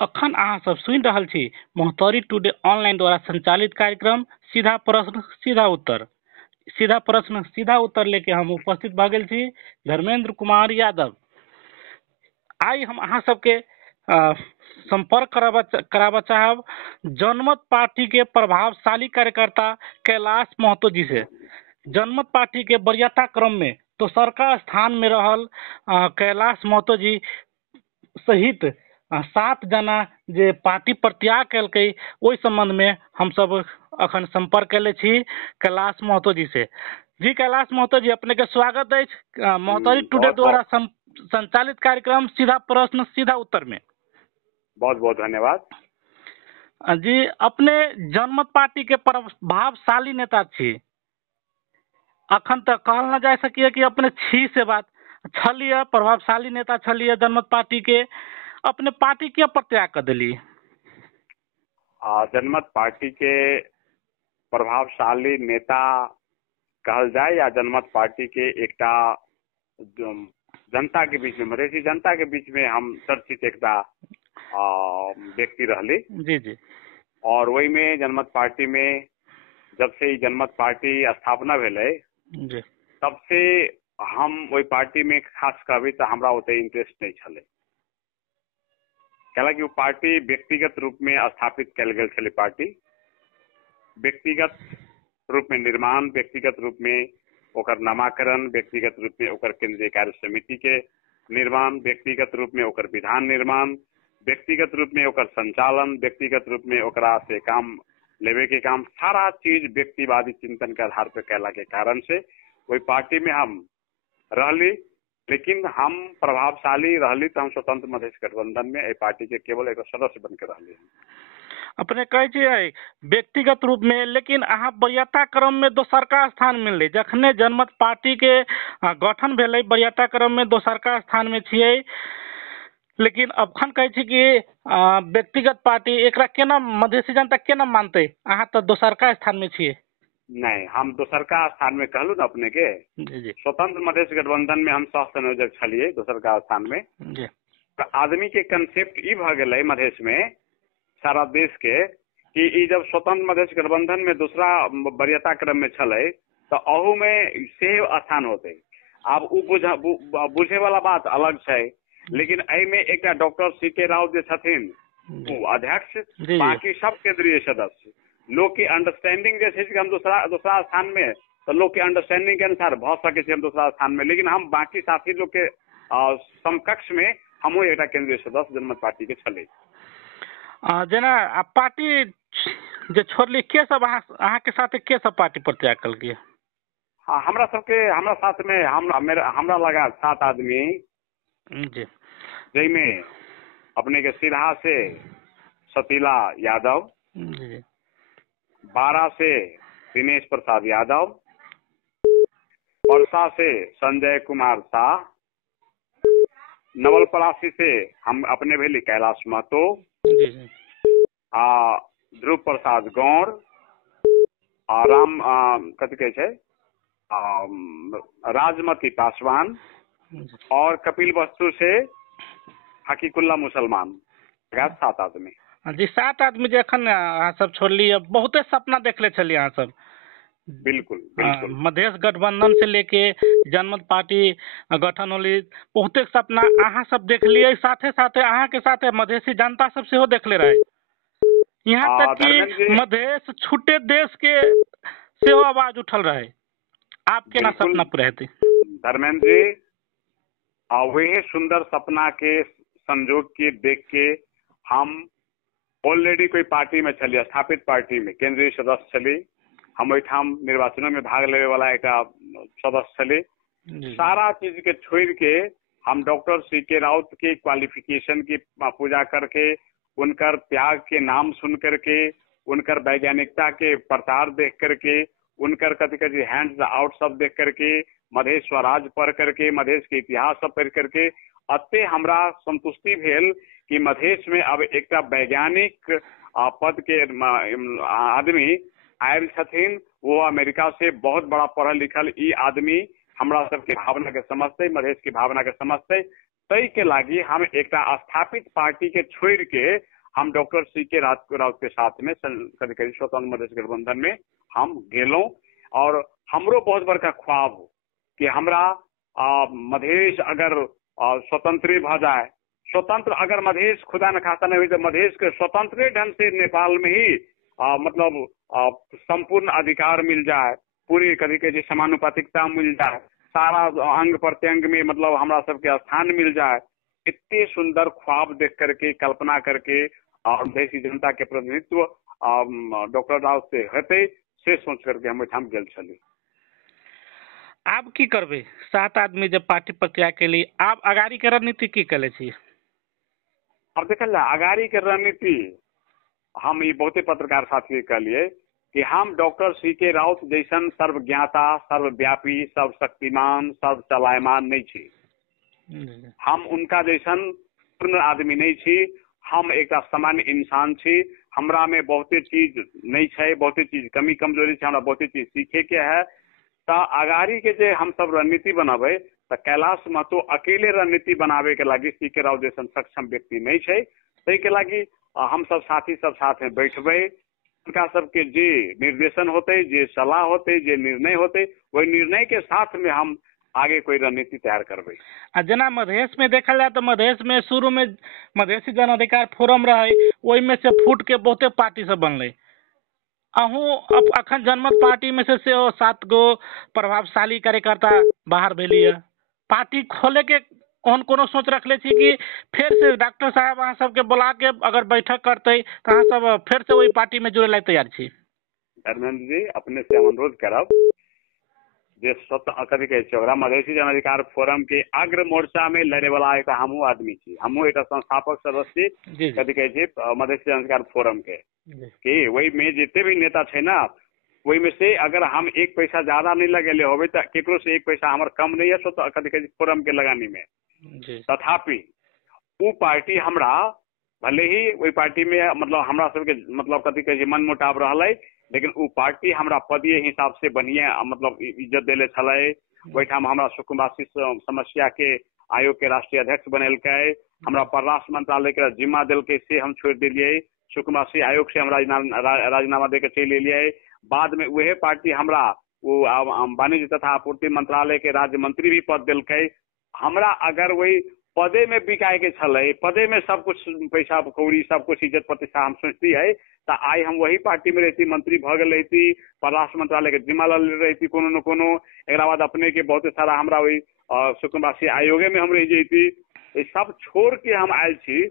अखन अहाँ सब सुनि रहल छी मोहतरी टुडे ऑनलाइन द्वारा संचालित कार्यक्रम सीधा प्रश्न सीधा उत्तर लेके हम उपस्थित भ गेल छी धर्मेंद्र कुमार यादव। आई हम अहाँ सबके संपर्क कराबा चाहब जनमत पार्टी के प्रभावशाली कार्यकर्ता कैलाश महतो जी से। जनमत पार्टी के वरीयता क्रम में तो सरकार स्थान में रहल कैलाश महतो जी सहित 7 जना जे पार्टी प्रत्याग कलकै ओहि संबंध में हम सब अखन संपर्क कैले छी कैलाश महतो जी से। जी कैलाश महतो जी, अपने के स्वागत है मोहतरी टुडे द्वारा संचालित कार्यक्रम सीधा प्रश्न सीधा उत्तर में। बहुत बहुत धन्यवाद जी। अपने जनमत पार्टी के प्रभावशाली नेता छी, अखन तक कहल न जा सकिए कि अपने छी से बात छलिए, प्रभावशाली नेता छलिए जनमत पार्टी के, अपने पार्टी क्या प्रत्याग कर दिली? जनमत पार्टी के प्रभावशाली नेता कहल जाए या जनमत पार्टी के एकटा जनता के बीच में मधेसी जनता के बीच में हम चर्चित एकटा व्यक्ति रहली। जी जी। और वही में जनमत पार्टी में जब से जनमत पार्टी स्थापना भेले तब से हम वही पार्टी में खास कहबी तो हमरा ओते इंटरेस्ट नहीं छले, कैलाकि वो पार्टी व्यक्तिगत रूप में स्थापित कल गए छले। पार्टी व्यक्तिगत रूप में निर्माण, व्यक्तिगत रूप में ओकर नामाकरण, व्यक्तिगत रूप में ओकर केंद्रीय कार्य समिति के निर्माण, व्यक्तिगत रूप में ओकर विधान निर्माण, व्यक्तिगत रूप में ओकर संचालन, व्यक्तिगत रूप में ओकरा से काम लेवे के काम, सारा चीज व्यक्तिवादी चिंतन के आधार पर कैला के कारण से वही पार्टी में हम रहली। लेकिन हम प्रभावशाली रहली तो हम स्वतंत्र मधेश गठबंधन में ए पार्टी के केवल एक सदस्य बन के रहली। अपने कहे व्यक्तिगत रूप में, लेकिन अहाँ वरीयता क्रम में दोसरका स्थान मिलले। जखने जनमत पार्टी के गठन भेले वरीयता क्रम में दोसरका स्थान में छिए, लेकिन अखन कहे छी कि व्यक्तिगत पार्टी एकरा केना मधेसी जनता केना मानते? अहाँ तो दोसरका स्थान में छिए। नहीं, हम दोसरका स्थान में कहलू ना अपने के। जी। स्वतंत्र मधेश गठबंधन में हम सह संयोजक छलिए दोसरका स्थान में। जी। तो आदमी के कंसेप्ट ई भ गेलै मधेश में सारा देश के कि जब स्वतंत्र मधेश गठबंधन में दूसरा वरीयता क्रम में छले तो अहू में से स्थान होते। अब बुझे वाला बात अलग है, लेकिन एहि में एक डॉक्टर सी.के. राव जे छथिन अध्यक्ष, बाकी सब केंद्रीय सदस्य, लोग की अंडरस्टैंडिंग जैसे कि हम दूसरा स्थान में तो लोग के अंडरस्टैंडिंग के अनुसार भ सके हम दूसरा स्थान में, लेकिन हम बाकी साथी लोग के समकक्ष में हम एक केंद्रीय सदस्य जनमत पार्टी के छले। जना पार्टी जे छोड़ली के सब अहाँ के साथ के सब पार्टी प्रत्याग कल के? हाँ, हमरा साथ में हमरा लगा 7 आदमी जी, में अपने के सिरहा से सतीला यादव जी, 12 से दिनेश प्रसाद यादव, परसा से संजय कुमार शाह, नवलपरासी से हम अपने भेली कैलाश महतो, ध्रुव प्रसाद गौड़, राम कथी कहे छे राजमती पासवान और कपिल वस्तु से हकीकुल्ला मुसलमान। 7 आदमी जी। 7 आदमी जे अखन अहाँ सब छोड़ली, बहुते सपना देखले छलिए अहाँ सब। बिल्कुल बिल्कुल। मधेश गठबंधन से लेके जनमत पार्टी गठन होली, बहुते सपना अहाँ सब देखलिए, साथे साथे अहाँ के साथे मधेसी जनता सब सेहो देखले रहे। यहाँ तक कि मधेश छूटे देश के सेहो आवाज उठल रहे। आप केना सपना पूरे थे? धर्मेंद्र जी, वही सुंदर सपना के संजोग के देख के हम ऑलरेडी कोई पार्टी में छलिए, स्थापित पार्टी में केंद्रीय सदस्य छली। हम ओहिठाम निर्वाचनों में भाग लेवे वाला एक सदस्य छली। सारा चीज के छोड़ के हम डॉक्टर सी.के. राउत के क्वालिफिकेशन की पूजा करके, उनकर त्याग के नाम सुन करके, उनकर वैज्ञानिकता के प्रचार देख करके, उनकर कथी हैंड्स आउट सब देख करके, मधेश स्वराज पढ़ करके, मधेश के इतिहास सब पढ़ करके अत्ते हमरा संतुष्टि भेल कि मधेश में अब एक वैज्ञानिक पद के आदमी आयल छथिन। वो अमेरिका से बहुत बड़ा पढ़ल लिखल ई आदमी हमरा सबके भावना के समझते, मधेश की भावना के समझते। तई के लागी हम एक स्थापित पार्टी के छोड़ के हम डॉक्टर CK राउत के साथ में स्वतंत्र मधेश गठबंधन में हम गेलों। और हमरो बहुत बड़का ख्वाब हो कि हमरा मधेश अगर स्वतंत्र भ जाए, स्वतंत्र अगर मधेश खुदा न खासा नहीं हुई तो मधेश के स्वतंत्र ढंग से नेपाल में ही मतलब संपूर्ण अधिकार मिल जाए, पूरी कभी के समानुपातिकता मिल जाए, सारा अंग प्रत्यंग में मतलब हमरा सबके स्थान मिल जाए। इतने सुंदर ख्वाब देख करके, कल्पना करके और देशी जनता के प्रतिनिधित्व डॉक्टर राउत से हते से सोच करके हम गेल छली। आप की करबे 7 आदमी जब पार्टी प्रत्याग के लिए आप अगाड़ी के रणनीति की कले छी? अब देखल अगाड़ी के रणनीति हम ये बहुते पत्रकार साथी कहलिए कि हम डॉक्टर CK राउत जैसन सर्वज्ञाता, सर्वव्यापी, सर्वशक्तिमान, सर्व चलायमान नहीं छी। हम उनका जैसन पूर्ण आदमी नहीं छी। हम एक सामान्य इंसान छी। हमरा में बहुते चीज नहीं है, बहुते चीज कमी कमजोरी है, हमरा बहुते चीज सीखे के है। तो अगाड़ी के जे हम सब रणनीति बनाबे तो कैलाश महतो अकेले रणनीति बनावे के लागी CK राउत जैसन सक्षम व्यक्ति नहीं है। तै के लागी हम सब साथी सब साथ में बैठबे, उनका सबके जे निर्देशन होते, जे सलाह होते, जे निर्णय होते, वही निर्णय के साथ में हम आगे कोई रणनीति तैयार करबे। जना मधेश में देखल जाए तो मधेश में शुरू में मधेसी जन अधिकार फोरम रहे, वही में से फूट के बहुते पार्टी सब बनले। अहूँ अखन जनमत पार्टी में से 7 गो प्रभावशाली कार्यकर्ता बाहर भेली है। पार्टी खोले के कौन कोनो सोच रखले छी कि फिर से डॉक्टर साहब अहाँ सबके बुला के अगर बैठक करते तो अहाँ सब फिर से वही पार्टी में जुड़े ला तैयार छी? धर्मेंद्र जी अपने से अनुरोध करब जे स्वतः कभी कहे ओकरा मधेसी जन अधिकार फोरम के अग्र मोर्चा में लड़े वाला एक हमू आदमी छी। हमू एक संस्थापक सदस्य कभी कहे मधेसी जन अधिकार फोरम के कि वही में जितने भी नेता थे ना, वही में से अगर हम 1 पैसा ज्यादा नहीं लगेले होबे तो केकरो से 1 पैसा हमारे कम नहीं है स्वतः कभी कहे फोरम के लगानी में। तथापि वो पार्टी हमरा भले ही वही पार्टी में मतलब हमरा सबके मतलब कथी कहे मन मुटाव रहले, लेकिन वो पार्टी हमरा पदीय हिसाब से बढ़िया मतलब इज्जत देले छले। वहीठाम हमरा सुकुम्बासी समस्या के आयोग के राष्ट्रीय अध्यक्ष बनेलके, हमरा परराष्ट्र मंत्रालय के जिम्मा दिलके से हम छोड़ दिलिये, सुकुम्बासी आयोग से हम राजीनामा दे के चल एलिये। बाद में वह पार्टी हमरा वो वाणिज्य तथा आपूर्ति मंत्रालय के राज्य मंत्री भी पद दिलके। हमरा अगर वही पदे में बिकाए के छले, पदे में सब कुछ पैसा कौड़ी सब कुछ इज्जत प्रतिष्ठा हम सोचती है तो आई हम वही पार्टी में रहती, मंत्री भ गल रहती, परराष्ट्र मंत्रालय के जिम्मा ले रहती कोनो न कोनो। एक बाद अपने के बहुत सारा हमरा वही सुकुम्बासी आयोगे में हम रह जती। ये सब छोड़ के हम आयल छी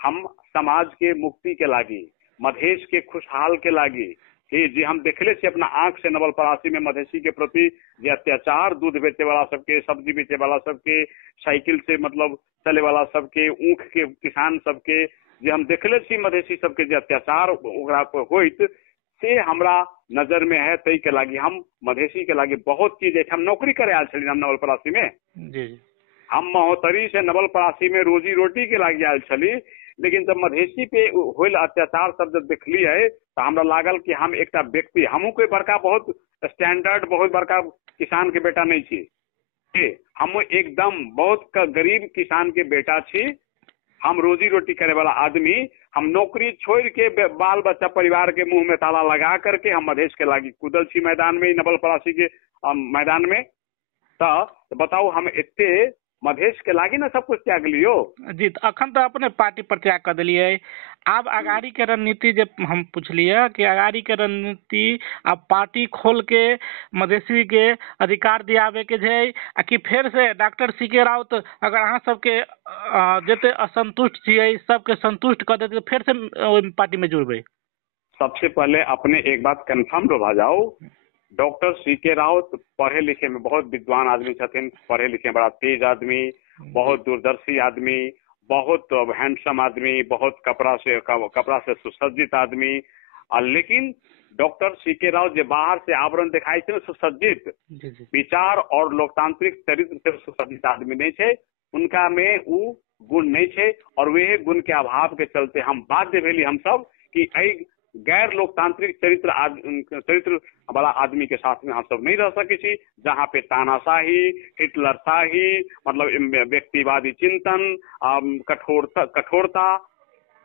हम समाज के मुक्ति के लागी, मधेश के खुशहाल के लागी। जी हम देखले छी अपना आंख से नवल परासी में मधेसी के प्रति जे अत्याचार, दूध बेचे वाला सबके, सब्जी बेचे वाला सबके, साइकिल से मतलब चले वाला सबके, ऊख के किसान सबके जे हम देखले छी मधेसी सबके जे अत्याचार ओकरा पर होइत से हमरा नजर में है। तई के लागी हम मधेसी के लागी बहुत चीज हम नौकरी करे आयल छली हम नवल परासी में। हम महोत्तरी से नवल परासी में रोजी रोटी के लागी आयल छली, लेकिन जब मधेसी पे होल अत्याचार सब जब देखली है तो हमरा लागल कि हम एक व्यक्ति, हमू कोई बड़का बहुत स्टैंडर्ड बहुत बड़का किसान के बेटा नहीं छी, हम एकदम बहुत गरीब किसान के बेटा छी। हम रोजी रोटी करे वाला आदमी, हम नौकरी छोड़ के बाल बच्चा परिवार के मुंह में ताला लगा करके हम मधेश के लागी कूदल छी मैदान में, नवल परासी के मैदान में। तो बताओ हम इतने मधेश के लागी ना सब कुछ त्याग लियो जी। तो अखन तो अपने पार्टी प्रत्याग कर दिलिये। अब अगाड़ी के रणनीति जब हम पूछलिए कि अगाड़ी के रणनीति अब पार्टी खोल के मधेसी के अधिकार दियावे के छै कि फिर से डॉक्टर CK राउत अगर अहाँ सबके जते असंतुष्ट छियै सबके संतुष्ट कर देते फिर से पार्टी में जुड़बे? सबसे पहले अपने एक बात कंफर्म रह जाओ, डॉक्टर CK राउत पढ़े लिखे में बहुत विद्वान आदमी छथिन, पढ़े लिखे बड़ा तेज आदमी, बहुत दूरदर्शी आदमी, बहुत हैंडसम आदमी, बहुत कपड़ा से सुसज्जित आदमी। लेकिन डॉक्टर CK राउत जो बाहर से आवरण दिखाई थे सुसज्जित, विचार और लोकतांत्रिक चरित्र से सुसज्जित आदमी नहीं थे, उनका में वो गुण नहीं थे। और वे गुण के अभाव के चलते हम बाध्य भेली हम सब कि गैर लोकतांत्रिक चरित्र वाला आदमी के साथ में हम सब नहीं रह सके छी, जहाँ पे तानाशाही, हिटलरशाही, मतलब व्यक्तिवादी चिंतन, कठोरता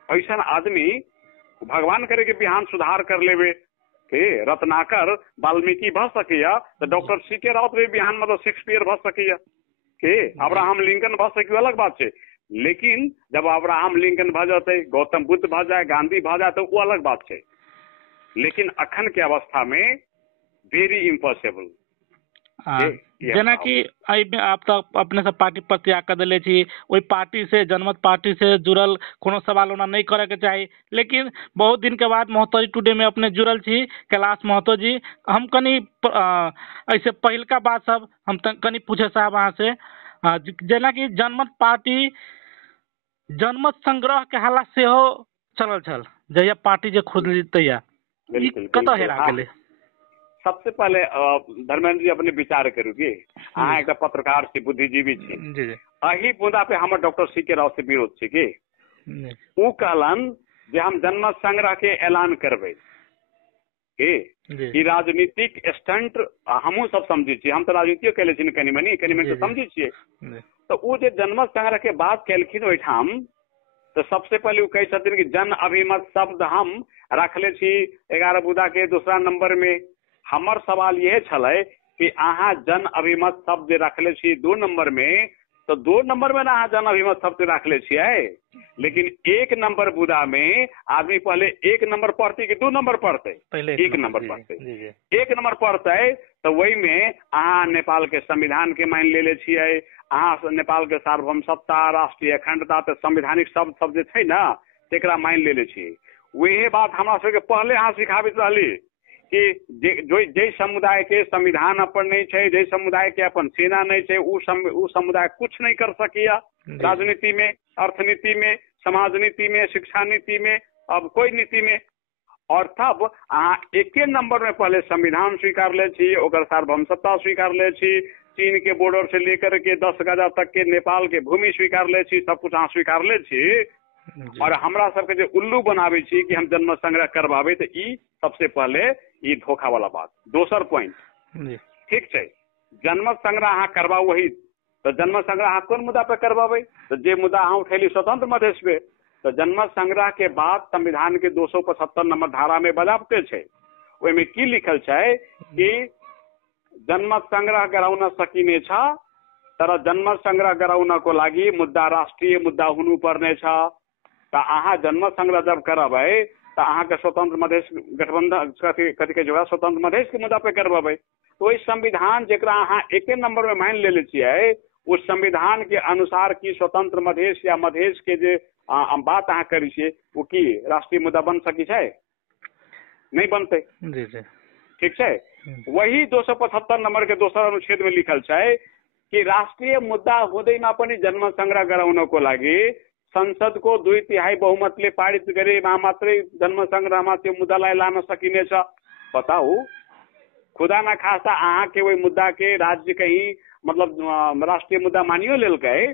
ऐसा आदमी भगवान करे के बिहान सुधार कर लेवे के रत्नाकर वाल्मीकि भ सकिया, तो डॉक्टर सीके राउत भी बिहान मतलब शेक्सपियर भ सकिया के अब्राहम लिंकन भ सकी, अलग बात है। लेकिन जब अब्राहम लिंकन भ जाते, गौतम बुद्ध भ जाए, गांधी भ जाए, तो वो अलग बात है। लेकिन अखन के अवस्था में वेरी इम्पॉसिबल। जेना कि आप तो अपने सब पार्टी प्रत्याग कर दिले छी, ओई पार्टी से जनमत पार्टी से जुड़ल कोनो सवाल होना नहीं करे के चाहिए। लेकिन बहुत दिन के बाद महतो जी टुडे में अपने जुड़ल छी, कैलाश महतो जी, हम कनी ऐसे पहिल का बात सब हम कनी पूछे साहब वहाँ से, जेना कि जनमत पार्टी जनमत संग्रह के हालत से हो चलल छल, जहिया पार्टी जे खुद तैया कत हेरा गेले। सबसे पहले धर्मेंद्र जी अपने विचार करूगे, अहाँ एक पत्रकार छी, बुद्धिजीवी छी, अही मुद्दा पे हमर डॉक्टर सीके राव से विरोध छी कि उ कहलन जे हम जनमत संग्रह के ऐलान करबे कि राजनीतिक स्टंट हमहू सब समझे छी, हम तो राजनीतियो कैले छी कनी मनी तो समझे छिए। तो उ जे जनमत संग्रह के बात कैलखिन ओइठाम, तो सबसे पहले उ कहे छथिन कि जन अभिमत शब्द हम रखले छी 11 बुदा के दूसरा नंबर में। हमर सवाल यह छले कि अहाँ जन अभिमत शब्द रखले छी 2 नंबर में, तो 2 नंबर में ना अहाँ जन अभिमत शब्द रखले छिए, लेकिन 1 नंबर बुदा में आदमी पहले 1 नंबर पढ़ते कि 2 नंबर पढ़ते? 1 नंबर पढ़ते। 1 नंबर पढ़ते तो वही में अहाँ नेपाल के संविधान के मान ले छिए, अहाँ नेपाल के सार्वभौमसत्ता, राष्ट्रीय अखंडता, तो संवैधानिक शब्द सब जे छै ना तेकरा मान ले छिए। वही बात हमरा सबके पहले अहाँ सिखाबित रहली कि जे समुदाय के संविधान अपन नहीं है, जे समुदाय के अपन सेना नहीं है, उ समुदाय कुछ नहीं कर सकिया राजनीति में, अर्थनीति में, समाज नीति में, शिक्षा नीति में, अब कोई नीति में। और तब अहाँ 1 नंबर में पहले संविधान स्वीकार ले छी, ओकर सार्वभौमसत्ता स्वीकार ले छी, चीन के बॉर्डर से लेकर के 10 गजा तक के नेपाल के भूमि स्वीकार ले छी, सब कुछ अहाँ स्वीकार ले छी। और हमरा सबके जो उल्लू बनावे छी कि हम जन्म संग्रह करवावे, तो ई सबसे पहले ई धोखा वाला बात। दोसर पॉइंट, ठीक है, जन्म संग्रह अहाँ करवाओ वही, तो जन्म संग्रह अहाँ कौन मुद्दा पे करवावे? तो जे मुद्दा अहाँ उठेली स्वतंत्र मधेश पे, तो जन्म संग्रह के बाद संविधान के 275 नंबर धारा में बजाबते छे, ओहिमे की लिखल छे कि जन्म संग्रह गराउन सकिने छ, तर जन्म संग्रह गराउन को लागि मुद्दा राष्ट्रीय मुद्दा हुनु पर्ने छ। तो अहाँ जन्म संग्रह जब करबे तो अहाँ के स्वतंत्र मधेश गठबंधन कथी के जो स्वतंत्र मधेश के मुद्दा पे करबे, तो इस संविधान जेकरा अहाँ 1 नंबर में मान ले छिए, उस संविधान के अनुसार की स्वतंत्र मधेश या मधेश के जे बात अहाँ करी छिए, वो की राष्ट्रीय मुद्दा बन सकी है? नहीं बनते। ठीक है। वही 275 नंबर के दोसर अनुच्छेद में लिखल है कि राष्ट्रीय मुद्दा हुँदैमा पनि जन्म संग्रह गराउनको लागि संसद को 2/3 बहुमतले पारित गरेमा मात्रै जन्म संग्रहमा त्यो मुद्दालाई लान सकिनेछ। बताऊ, खुदा न खास्ता अहाँ के वही मुद्दा के राज्य कहीं मतलब राष्ट्रीय मुद्दा मानियो लेलकै,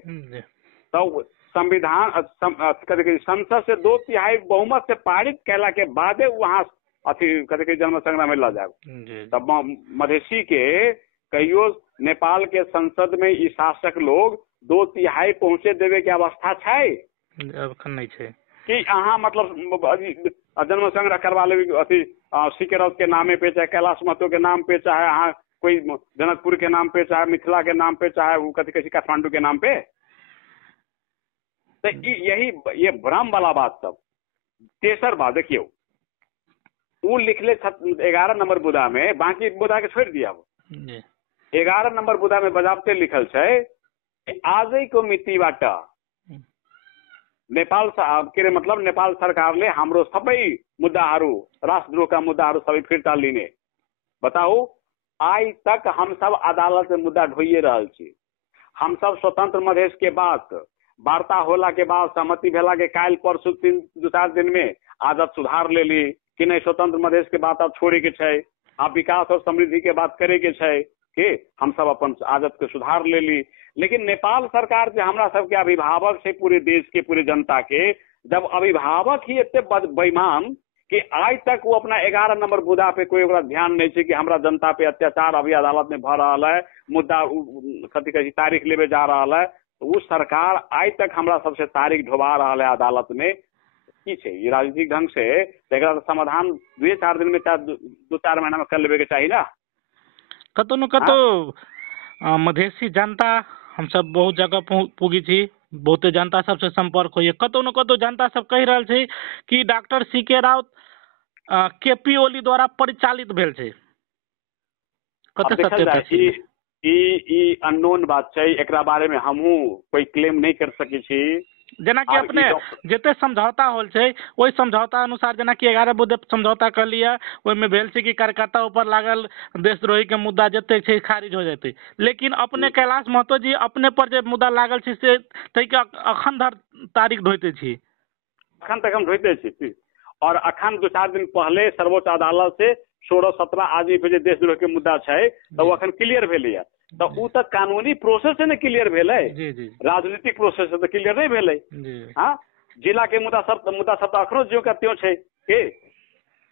तो संविधान संसद से 2/3 बहुमत से पारित कैला के बादे वहाँ अथी कथी जन्म संग्रह में ल जाए। तब मधेसी के कहियो नेपाल के संसद में ई शासक लोग 2/3 पहुंचे देवे के अवस्था है? अखन नहीं है कि अहाँ मतलब जन्म संग्रह करवा ले अथी सीके राउत के नामे पे, चाहे कैलाश महतो के नाम पे, चाहे अहाँ कोई जनकपुर के नाम पे, चाहे मिथिला के नाम पे, चाहे वो कथी कथी काठमांडू के नाम पे। तो यही ये भ्रम वाला बात सब। तेसर बात देखियो, वो लिखले 11 नंबर बुदा में, बाकी बुदा के छोड़ दिया। 11 नंबर बुदा में बजाबते लिखल है कि आजै को मितिबाट नेपाल के मतलब नेपाल सरकारले हाम्रो सबै मुद्दाहरू, राष्ट्रद्रोहका मुद्दाहरू सबै फिर्ता लिने। बताओ, आज तक हम सब अदालत में मुद्दा ढोइए रहल छी। हम सब स्वतंत्र मधेश के बाद वार्ता होला के बाद सहमति भेला के काल परसों 3-4 दिन में आदत सुधार ले ली कि नहीं स्वतंत्र मधेश के बात अब छोड़े के छै, अब विकास और समृद्धि के बात करे के छै कि हम सब अपन आदत के सुधार ले ली। लेकिन नेपाल सरकार जो हमरा सबके अभिभावक है पूरे देश के, पूरे जनता के, जब अभिभावक ही इतने बेईमान कि आज तक वो अपना 11 नंबर मुद्दा पे कोई ध्यान नहीं है कि हमरा जनता पे अत्याचार अभी अदालत में भ रहा है, मुद्दा कथी कही तारीख लेवे जा रहा है, तो वो सरकार आज तक हमरा सबसे तारीख ढोबा रहा है अदालत में की छे। ये राजनीतिक ढंग से समाधान 2-4 दिन में 2-4 महीना में कर लेवे के चाहिए ना। कतो न कतो मधेसी जनता हम सब बहुत जगह पुगी छी, बहुते जनता सबसे संपर्क होइए, कतो न कतो जनता सब कह रहा है कि डॉक्टर सीके राउत केपी ओली द्वारा परिचालित भेल छै। कते सत्यता छै? ई अननोन बात छै, एकरा बारे में हमहू कोई क्लेम नहीं कर सके छी। जेना कि अपने जते समझौता होल छै ओहि समझौता अनुसार जेना कि 11 बुद्धे समझौता कर लिया, ओहिमे भेल छै कि कार्यकर्ता ऊपर लागल देशद्रोही के मुद्दा जते छै खारिज हो जेतै, लेकिन अपने कैलाश महतो जी अपने पर जे मुद्दा लागल छै से तै के अखन धर तारीख ढोइते छी। अखन तक हम ढोइते छी और अखन 2-4 दिन पहले सर्वोच्च अदालत से 16-17 आदमी पे जे देशद्रोह के मुद्दा छै तो अखन क्लियर भेलै, तो उ तक कानूनी प्रोसेस से ने क्लियर भेलै, राजनीतिक प्रोसेस से तो क्लियर नहीं भेलै। हाँ, जिला के मुद्दा सब अखनो जो का त्यों छै के,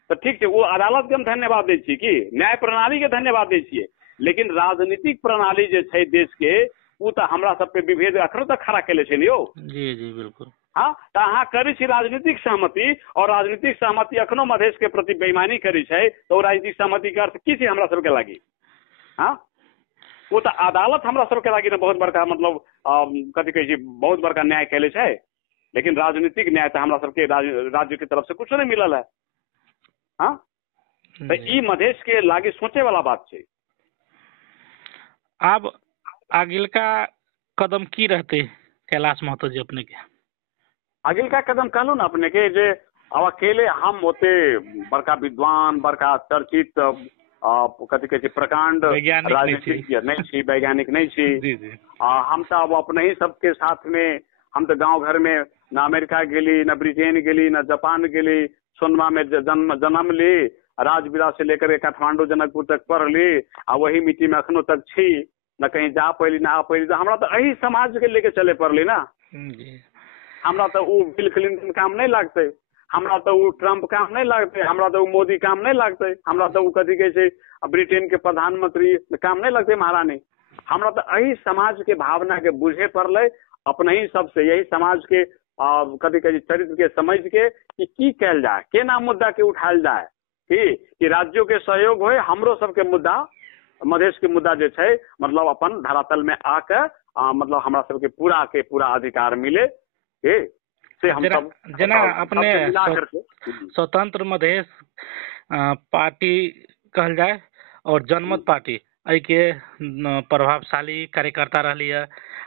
तो ठीक छै, वो अदालत के हम धन्यवाद दै छी कि न्याय प्रणाली के धन्यवाद दै छियै, लेकिन राजनीतिक प्रणाली जे छै देश के उ तो हमरा सब पे विभेद अखनो तक खड़ा केले छै यो। जी जी बिल्कुल। हाँ, तो अहाँ करी छी राजनीतिक सहमति, और राजनीतिक सहमति अखनो मधेश के प्रति बेईमानी करी छै, तो राजनीतिक सहमति के अर्थ की छै हमरा सबके लागी? हाँ, वो तो अदालत हमरा सबके लागी ने बहुत बड़का मतलब कथी कहे छी बहुत बड़का न्याय कैले छै, लेकिन राजनीतिक न्याय तो हमरा सबके राज्य की तरफ से कुछ नहीं मिलल है। हाँ, तो ई मधेश के लागी सोचे वाला बात छै। अब आगिलका कदम की रहते कैलाश महतो जी अपने के? आगिलका कदम कहलू ना अपने के जे अब अकेले हम होते बड़का विद्वान, बड़का चर्चित कथी कहे प्रकांड राजनीतिक नहीं छी, वैज्ञानिक नहीं छी। हम तो अब अपने ही सबके साथ में, हम तो गांव घर में न अमेरिका गेली, न ब्रिटेन गेली, न जापान गेली, सोनमा में जन्म ली, राजविलास से लेकर काठमांडू जनकपुर तक पढ़ ली, आ वही मिट्टी में अखनो तक छी, न कहीं जा पैली ना आ पैली, तो हमरा तो यही समाज के लेके चले पड़ली ना। हमरा तो वो बिल क्लिंटन काम नहीं लगते, हमरा तो वो ट्रम्प काम नहीं लगते, हमरा तो वो मोदी काम नहीं लगते, हमरा तो वो कथी कहे छै ब्रिटेन के प्रधानमंत्री काम नहीं लगते महारानी। हमरा तो यही समाज के भावना के बुझे पड़ले, अपने ही सबसे यही समाज के कथी कहे चरित्र के समझ के कि की कैल जाए, केना मुद्दा के उठायल जाए, कि राज्यों के सहयोग होए, हमरो सबके मुद्दा मधेश के मुद्दा जे छै मतलब अपन धरातल में आके मतलब हमरा सबके पूरा अधिकार मिले, से हम सब जेना अपने स्वतंत्र मधेश पार्टी कहल जाए और जनमत पार्टी एहि के प्रभावशाली कार्यकर्ता रहली है,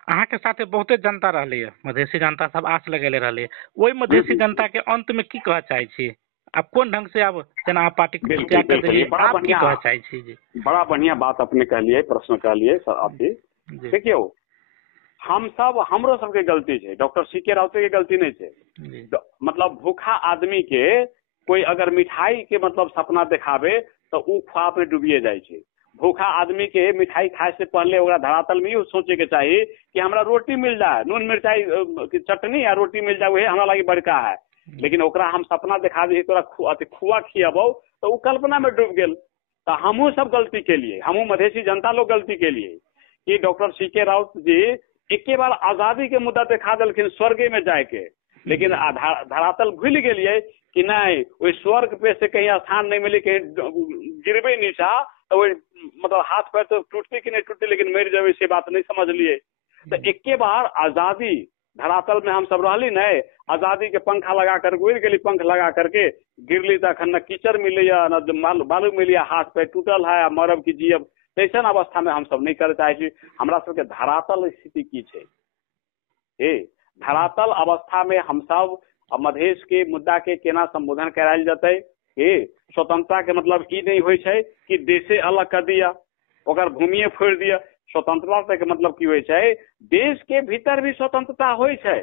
अहाँ के साथे बहुते जनता रहली है, मधेसी जनता सब आस लगेले रहली, वही मधेसी जनता के अंत में की कह चाहे छी? आप कौन ढंग से अब जेना आप पार्टी को त्याग कर देलिए, आप की कह चाहे छी? जी बड़ा बढ़िया बात अपने कहलिए, प्रश्न कहलिए अभी। देखियो हम सब हमरो सबके गलती है, डॉक्टर सीके राउत के गलती नहीं है। मतलब भूखा आदमी के कोई अगर मिठाई के मतलब सपना दिखावे तो उ ख्वाब में डूबिए जाए छै। भूखा आदमी के मिठाई खाए से पहले ओकरा धरातल में सोचे के चाहिए कि हमरा रोटी मिल जाए, नून मिर्चाई की चटनी या रोटी मिल जाए, वही हमरा लागी बड़का है। लेकिन ओकरा हम सपना दिखा दी तोरा खुआ खियाबो तो वो कल्पना में डूब गेल। तो हमहू सब गलती के लिए, हमहू मधेसी जनता लोग गलती के लिए कि डॉक्टर सीके राउत जी एक बार आजादी के मुद्दा दिखा दिलखिन स्वर्ग में जाए के, लेकिन धरातल भूल गए कि नहीं वही स्वर्ग पे से कहीं स्थान नहीं मिली, कहीं गिरबे नीचा तो वही मतलब हाथ पैर तो टूटती कि नहीं टूटती, लेकिन मर जाए से बात नहीं समझ लिए। तो एक बार आजादी धरातल में हम सब रहली नहीं, आजादी के पंखा लगा कर उड़ गली, पंख लगा करके गिरली तो अखन न कीचड़ मिले न बालू मिले, हाथ पैर टूटल है, मरब की जियब, ऐसा अवस्था में हम सब नहीं कर चाहे। हमरा सबके धरातल स्थिति की छै, धरातल अवस्था में हम सब मधेश के मुद्दा के केना संबोधन करायल जते। स्वतंत्रता के मतलब ई नहीं होय छै कि देशे अलग कर दिया, ओकर भूमिये फोड़ दिया। स्वतंत्रता के मतलब की होय छै देश के भीतर भी स्वतंत्रता होय छै,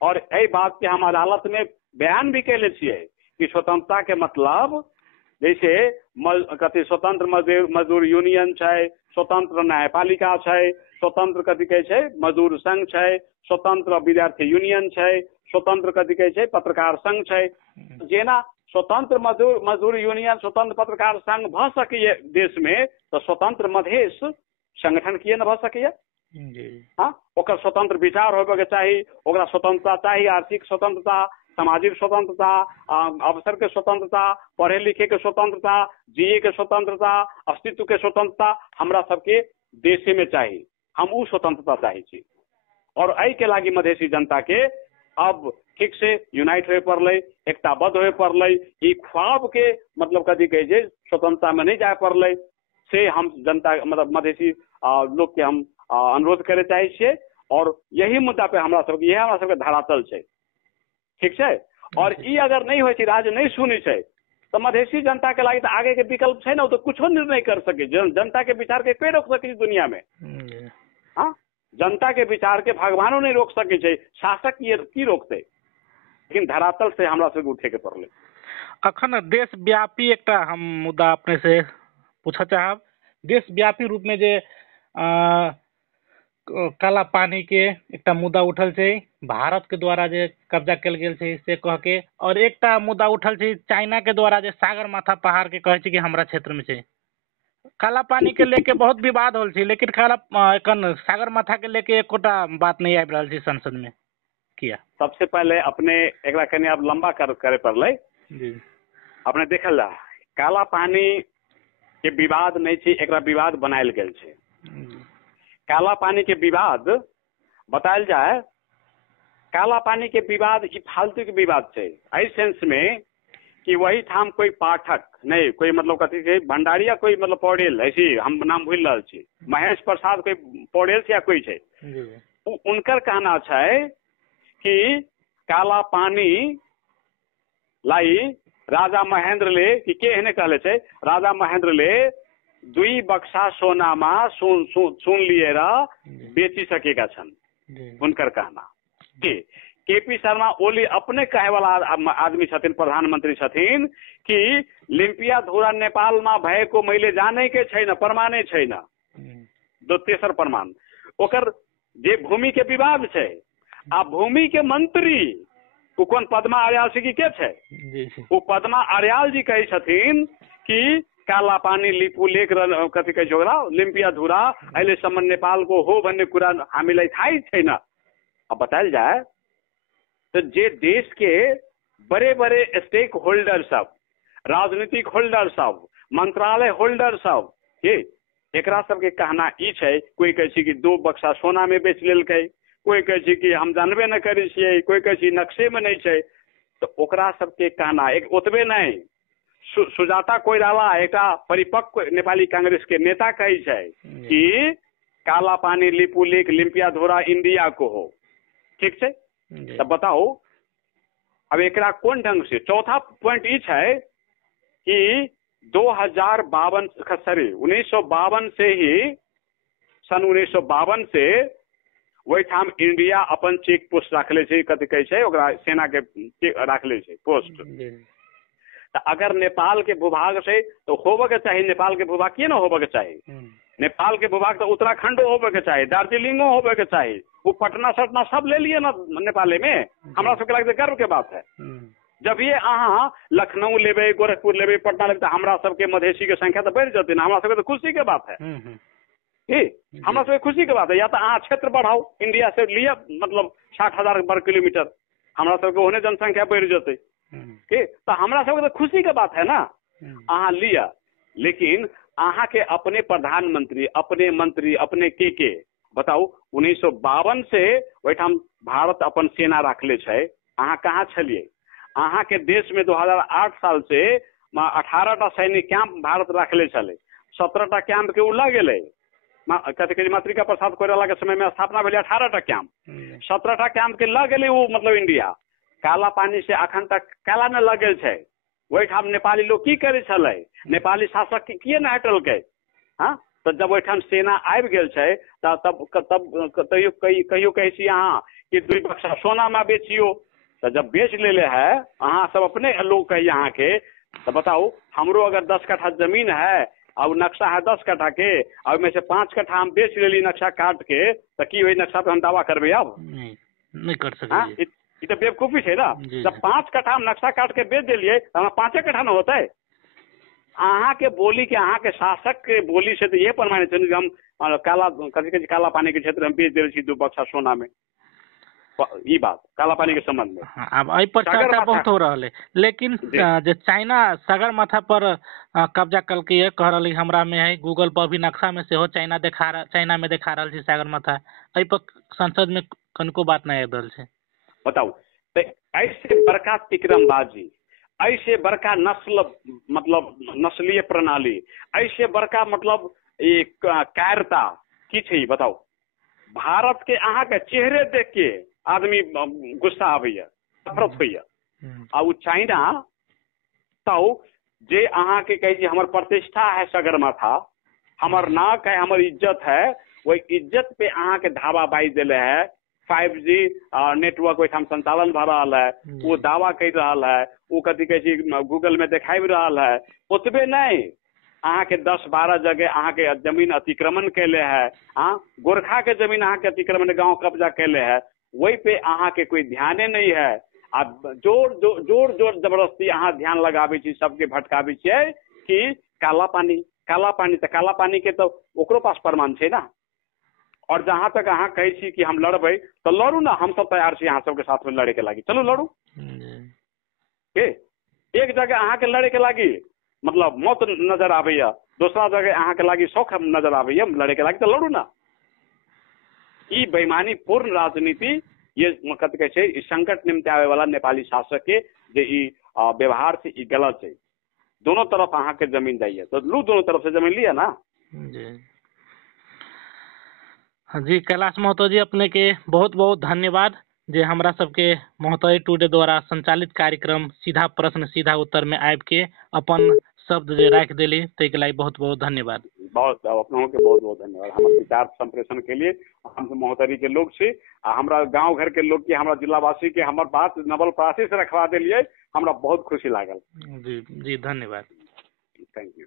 और एहि बात के हम अदालत में बयान भी कैले छियै कि स्वतंत्रता के मतलब जैसे कथी स्वतंत्र मजदूर यूनियन है, स्वतंत्र न्यायपालिका है, स्वतंत्र कथी कहे छै मजदूर संघ है, स्वतंत्र विद्यार्थी यूनियन है, स्वतंत्र कथी कहे छै पत्रकार संघ है। जेना स्वतंत्र मजदूर यूनियन, स्वतंत्र पत्रकार संघ भ सकैए देश में, तो स्वतंत्र मधेश संगठन किए न भ सकैए। हाँ, ओकर स्वतंत्र विचार होबे के चाही, ओकरा स्वतंत्रता चाहिए, आर्थिक स्वतंत्रता, सामाजिक स्वतंत्रता, अवसर के स्वतंत्रता, पढ़े लिखे के स्वतंत्रता, जिये के स्वतंत्रता, अस्तित्व के स्वतंत्रता हमरा सबके देशे में चाहिए। हम उ स्वतंत्रता चाहे छी और एहि के लागी मधेसी जनता के अब ठीक से यूनाइट होए पड़ले, एकताबद्ध होए पड़ले। ई ख्वाब के मतलब कथी कहे छै स्वतंत्रता में नहीं जाए पड़ले से हम जनता मतलब मधेसी लोग के हम अनुरोध करे चाहे छियै। और यही मुद्दा पे हमरा सबके धरातल छै, ठीक है। और ई अगर नहीं होय छै, राज्य नहीं सुनै छै, तो मधेसी जनता के लागी तो आगे के विकल्प छै ना, तो कुछो निर्णय कर सके। जनता के विचार के कोई रोक सके दुनिया में? हाँ, जनता के विचार के भगवानो नहीं रोक सके छै, शासक की रोकते? लेकिन धरातल से हमरा सबके उठे के पड़ले। अखन देशव्यापी एकटा हम मुद्दा अपने से पूछा चाहब। देशव्यापी रूप में जे काला पानी के एकटा मुद्दा उठल छै, भारत के द्वारा जे कब्जा कल गेल छै से कह के, और एकटा मुद्दा उठल छै चाइना के द्वारा जे सागर माथा पहाड़ के कहे छै कि हमरा क्षेत्र में छै। काला पानी के लेके बहुत विवाद होल छै, लेकिन एखन सागर माथा के लेके एकोटा बात नहीं आबि रहल छै संसद में। किया? सबसे पहले अपने एकरा कनी अब लंबा करे पड़ले। अपने देखल जा काला पानी के विवाद नहीं छै, एकरा विवाद बनायल गेल छै। काला पानी के विवाद बतायल जाए, काला पानी के विवाद ई फालतू के विवाद छै, एहि सेंस में कि वही ठाम कोई पाठक नहीं, कोई मतलब कथी छै भंडारिया, कोई मतलब पौड़ेल, ऐसी हम नाम भूल रहा छी, महेश प्रसाद कोई पौड़ेल या कोई छै, उनकर कहना छै कि काला पानी लाई राजा महेंद्र ले कि एहने कहले छै, राजा महेंद्र ले 2 बक्सा सोना में सुन लिए बेची सकेगा छन। उनकर कहना केपी शर्मा ओली अपने कहे वाला आदमी छथिन, प्रधानमंत्री छथिन कि लिम्पिया धुरा नेपाल में भय को मैले जाने के छै न, प्रमाणे छै न, तेसर प्रमाण ओकर जे भूमि के विवाद छै। आ भूमि के मंत्री वो कौन पद्मा आर्याल जी के छै? वो पद्मा आर्याल जी कहे छथिन कि काला पानी लिपू लेक कथी कहे छै ओकरा लिम्पिया धुरा अहिले सम्म नेपाल को हो भन्ने कुरा हामीलाई थाहै छैन। अब बतायल जाए तो जे देश के बड़े बड़े स्टेक होल्डर सब, राजनीतिक होल्डर सब, मंत्रालय होल्डर सब के एकरा सबके कहना ई छै, कोई कहे छै कि 2 बक्सा सोना में बेच लेलकै, कोई कहे छै कि हम जानबे न करै छियै, कोई कहे छै नक्शे में नहीं छै। तो ओकरा सबके कहना एक ओतबे नहीं, सुजाता कोइराला एक परिपक्व नेपाली कांग्रेस के नेता कहे छै कि काला पानी लिपू लेक लिम्पिया धोरा इंडिया को हो, ठीक छै। तब बताओ अब एकरा कोन ढंग से? चौथा पॉइंट ई छै कि 1952 से ही सन 1952 से वही ठाम इंडिया अपन चेक पोस्ट रखले छै, कथी कहे छै ओकरा सेना के रखले छै पोस्ट। तो अगर नेपाल के भूभाग से तो होबे के चाहिए, नेपाल के भूभाग किए ना होबे के चाहिए? नेपाल के भूभाग तो उत्तराखंड होबे के चाहिए, दार्जिलिंगो होबे के चाहिए, वो पटना सटना सब ले लिए ना नेपाले में। हमरा सबके लगे गर्व के बात है। जब ये अहाँ लखनऊ लेबे, गोरखपुर लेबे, पटना लेबे, हमरा सबके मधेसी के संख्या तो बढ़ जाती ना, हमरा सबके तो खुशी के बात है। हमरा सबके खुशी के बात है। या तो अहाँ क्षेत्र बढ़ाओ, इंडिया से लिया मतलब 60,000 वर्ग किलोमीटर, हमरा सबके ओहने जनसंख्या बढ़ जाते, तो हमरा सबके तो खुशी के बात है ना, अहाँ लिया। लेकिन अहाँ के अपने प्रधानमंत्री, अपने मंत्री, अपने के बताओ 1952 से वहीठाम भारत अपन सेना रखले छै, अहाँ कहाँ छलिए? अहाँ के देश में 2008 साल से 18टा सैनिक कैंप भारत रखले छले, 17टा कैंप के उला गेले, कथी कहे मातृका प्रसाद कोइराला के समय में स्थापना भेले 18टा कैंप, 17टा कैंप के लग गेले वो मतलब इंडिया। काला पानी से अखन तक काला न लग गेल छै, वही ठाम नेपाली लोग की करे छले, नेपाली शासक किए न हटलकै? हाँ, तो जब वहीठाम सेना आबि गेल छै तब कहियो कहे छी अहाँ कि 2 बक्सा सोना में बेचियो, तो जब बेच लेले है अहाँ सब अपने लोग कही अहाँ के, तो बताओ, हमरो अगर 10 कट्ठा जमीन है और नक्शा है 10 कट्ठा के, और में से 5 कट्ठा हम बेच लेली नक्शा काट के, तो की वही नक्शा पे हम दावा करबे? अब नहीं कर हाँ, सकते। ये तो बेवकूफी है ना। जब 5 कट्ठा हम नक्शा काट के बेच दिलिए तो हमारा 5 कट्ठा न होता है। अहाँ के बोली के, अहाँ के शासक के बोली से तो ये प्रमाणित है कि हम काला कथी काला पानी के क्षेत्र में बेच दिले 2 बक्सा सोना में। ये बात काला पानी के संबंध में हाँ, अब एहि पर चर्चा बहुत हो रहा है, लेकिन जो चाइना सगरमाथा पर कब्जा कल के कह रही हमरा में है, गूगल पर भी नक्शा में से हो चाइना में देखा रहा है सगरमाथा, एहि पर संसद में कनको बात नहीं आबि रहल है। बताओ, तो ऐसे बड़का तिकरमबाजी, ऐसे बड़का नस्ल मतलब नस्लीय प्रणाली, ऐसे बड़का मतलब एक कायरता की छै बताओ। भारत के अहाँ के चेहरे देख के आदमी गुस्सा आबैया, नफरत होइया। आ चाइना तो जे अहाँ के कहे छी हमर प्रतिष्ठा है सगरमाथा, हमर नाक है, हमर इज्जत है, वही इज्जत पे अहाँ के धावा बाई दिले है। 5G नेटवर्क वहीठाम संचालन भ रहा है, वो दावा कर रहा है, वो कथी कहे छी गूगल में देखा रहा है। ओतबे नहीं, अहाँ के 10-12 जगह अहाँ के जमीन अतिक्रमण कैले है। हाँ, गोरखा के जमीन अहाँ के अतिक्रमण गांव कब्जा कैले है, वही पे अहाँ के कोई ध्याने नहीं है। अब जोर जबरदस्ती अहाँ ध्यान लगाबे छी, सबके भटकाबे छियै कि काला पानी तो काला पानी के तो ओकरो पास प्रमाण छै ना। और जहां तक अहाँ कहे छी कि हम लड़बे तो लड़ू ना, हम सब तैयार छी अहाँ सबके साथ में लड़े के लागी, चलू लड़ू। के एक जगह अहाँ के लड़े के लागी मतलब मौत नजर आबैया, दूसरा जगह अहाँ के लागी शौक नजर आबैया लड़े के लागी, तो लड़ू ना। ई बेईमानी पूर्ण राजनीति, ये कथी कहे छै संकट निम्ति आवे वाला नेपाली शासक के जे ई व्यवहार से ई गलत है। दोनों तरफ अहाँ के जमीन जाइए तो लू, दोनों तरफ से जमीन लिया ना। जी कैलाश महतो जी, अपने के बहुत बहुत धन्यवाद जे हमरा सबके महोत्तरी टुडे द्वारा संचालित कार्यक्रम सीधा प्रश्न सीधा उत्तर में आबि के अपन शब्द जे राख देली, ताहि के लिए बहुत बहुत धन्यवाद। बहुत अपनों के बहुत बहुत धन्यवाद। हमारे विचार संप्रेषण के लिए हम महोत्तरी के लोग छी, हमरा गांव घर के लोग के, हमरा जिलावासी के हमर बात नवल प्रासी से रखवा दिलिए, हमरा बहुत खुशी लागल। जी धन्यवाद। Thank you.